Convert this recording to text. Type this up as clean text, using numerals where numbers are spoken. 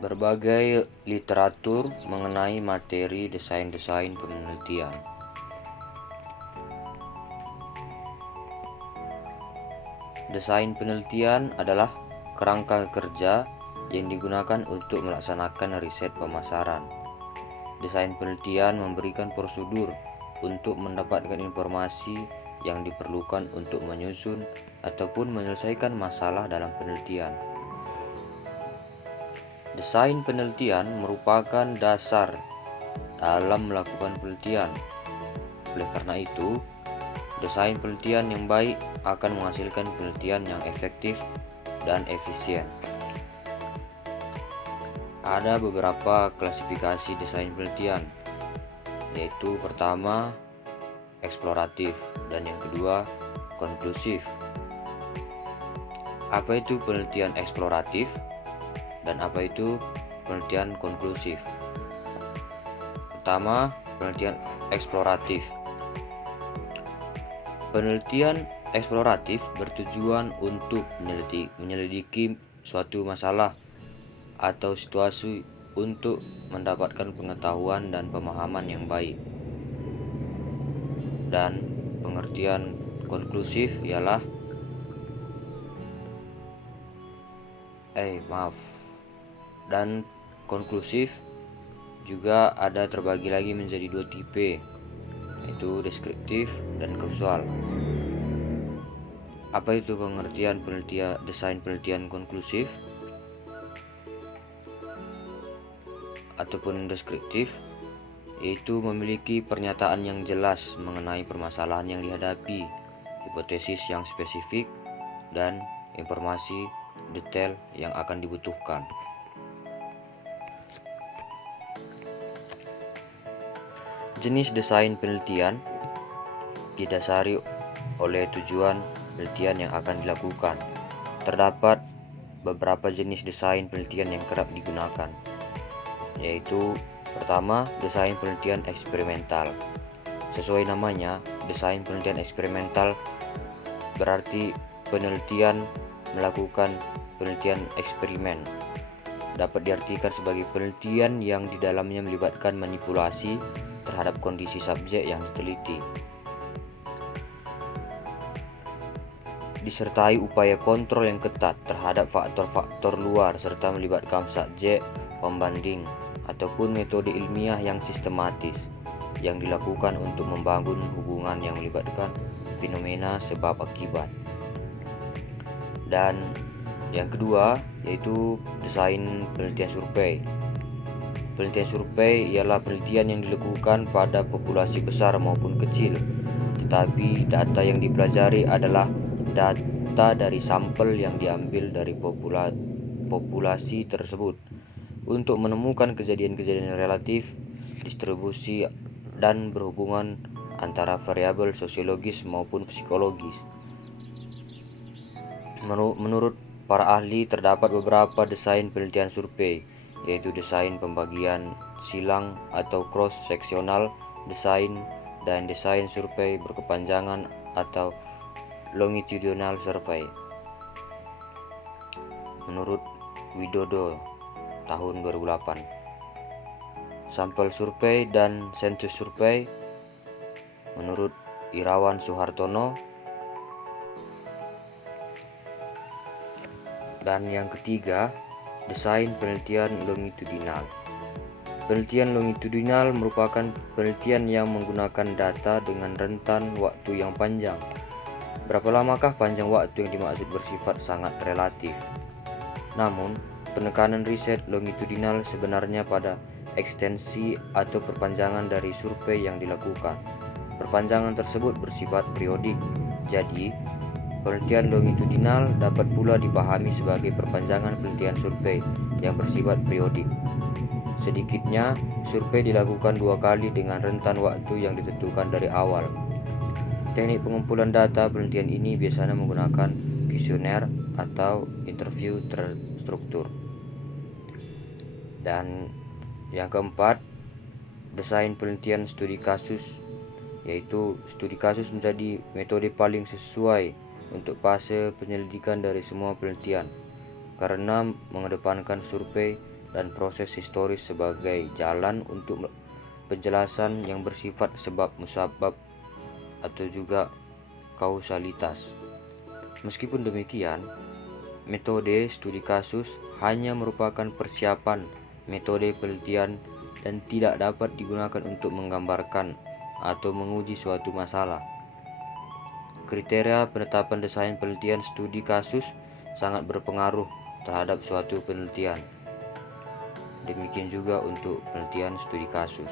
Berbagai literatur mengenai materi desain-desain penelitian. Desain penelitian adalah kerangka kerja yang digunakan untuk melaksanakan riset pemasaran. Desain penelitian memberikan prosedur untuk mendapatkan informasi yang diperlukan untuk menyusun ataupun menyelesaikan masalah dalam penelitian. Desain penelitian merupakan dasar dalam melakukan penelitian. Oleh karena itu, desain penelitian yang baik akan menghasilkan penelitian yang efektif dan efisien. Ada beberapa klasifikasi desain penelitian, yaitu pertama, eksploratif, dan yang kedua, konklusif. Apa itu penelitian eksploratif dan apa itu penelitian konklusif? Pertama, penelitian eksploratif. Penelitian eksploratif bertujuan untuk menyelidiki suatu masalah atau situasi untuk mendapatkan pengetahuan dan pemahaman yang baik. Dan pengertian konklusif ialah Dan konklusif juga ada terbagi lagi menjadi dua tipe, yaitu deskriptif dan kausal. Apa itu pengertian desain penelitian konklusif ataupun deskriptif? Yaitu memiliki pernyataan yang jelas mengenai permasalahan yang dihadapi, hipotesis yang spesifik, dan informasi detail yang akan dibutuhkan. Jenis desain penelitian didasari oleh tujuan penelitian yang akan dilakukan. Terdapat beberapa jenis desain penelitian yang kerap digunakan, yaitu pertama, desain penelitian eksperimental. Sesuai namanya, desain penelitian eksperimental berarti penelitian melakukan penelitian eksperimen. Dapat diartikan sebagai penelitian yang di dalamnya melibatkan manipulasi terhadap kondisi subjek yang diteliti, disertai upaya kontrol yang ketat terhadap faktor-faktor luar serta melibatkan subjek pembanding ataupun metode ilmiah yang sistematis yang dilakukan untuk membangun hubungan yang melibatkan fenomena sebab akibat. Dan yang kedua yaitu desain penelitian survei. Penelitian survei ialah penelitian yang dilakukan pada populasi besar maupun kecil, tetapi data yang dipelajari adalah data dari sampel yang diambil dari populasi tersebut untuk menemukan kejadian-kejadian relatif, distribusi, dan berhubungan antara variabel sosiologis maupun psikologis. Menurut para ahli, terdapat beberapa desain penelitian survei, yaitu desain pembagian silang atau cross-sectional design dan desain survei berkepanjangan atau longitudinal survey. Menurut Widodo tahun 2008, sampel survei dan sensus survei menurut Irawan Suhartono. Dan yang ketiga, desain penelitian longitudinal. Penelitian longitudinal merupakan penelitian yang menggunakan data dengan rentan waktu yang panjang. Berapa lamakah panjang waktu yang dimaksud bersifat sangat relatif. Namun, penekanan riset longitudinal sebenarnya pada ekstensi atau perpanjangan dari survei yang dilakukan. Perpanjangan tersebut bersifat periodik. Jadi, penelitian longitudinal dapat pula dipahami sebagai perpanjangan penelitian survei yang bersifat periodik. Sedikitnya, survei dilakukan 2 kali dengan rentan waktu yang ditentukan dari awal. Teknik pengumpulan data penelitian ini biasanya menggunakan kuesioner atau interview terstruktur. Dan yang keempat, desain penelitian studi kasus, yaitu studi kasus menjadi metode paling sesuai untuk fase penyelidikan dari semua penelitian karena mengedepankan survei dan proses historis sebagai jalan untuk penjelasan yang bersifat sebab musabab atau juga kausalitas. Meskipun demikian, metode studi kasus hanya merupakan persiapan metode penelitian dan tidak dapat digunakan untuk menggambarkan atau menguji suatu masalah. Kriteria penetapan desain penelitian studi kasus sangat berpengaruh terhadap suatu penelitian. Demikian juga untuk penelitian studi kasus.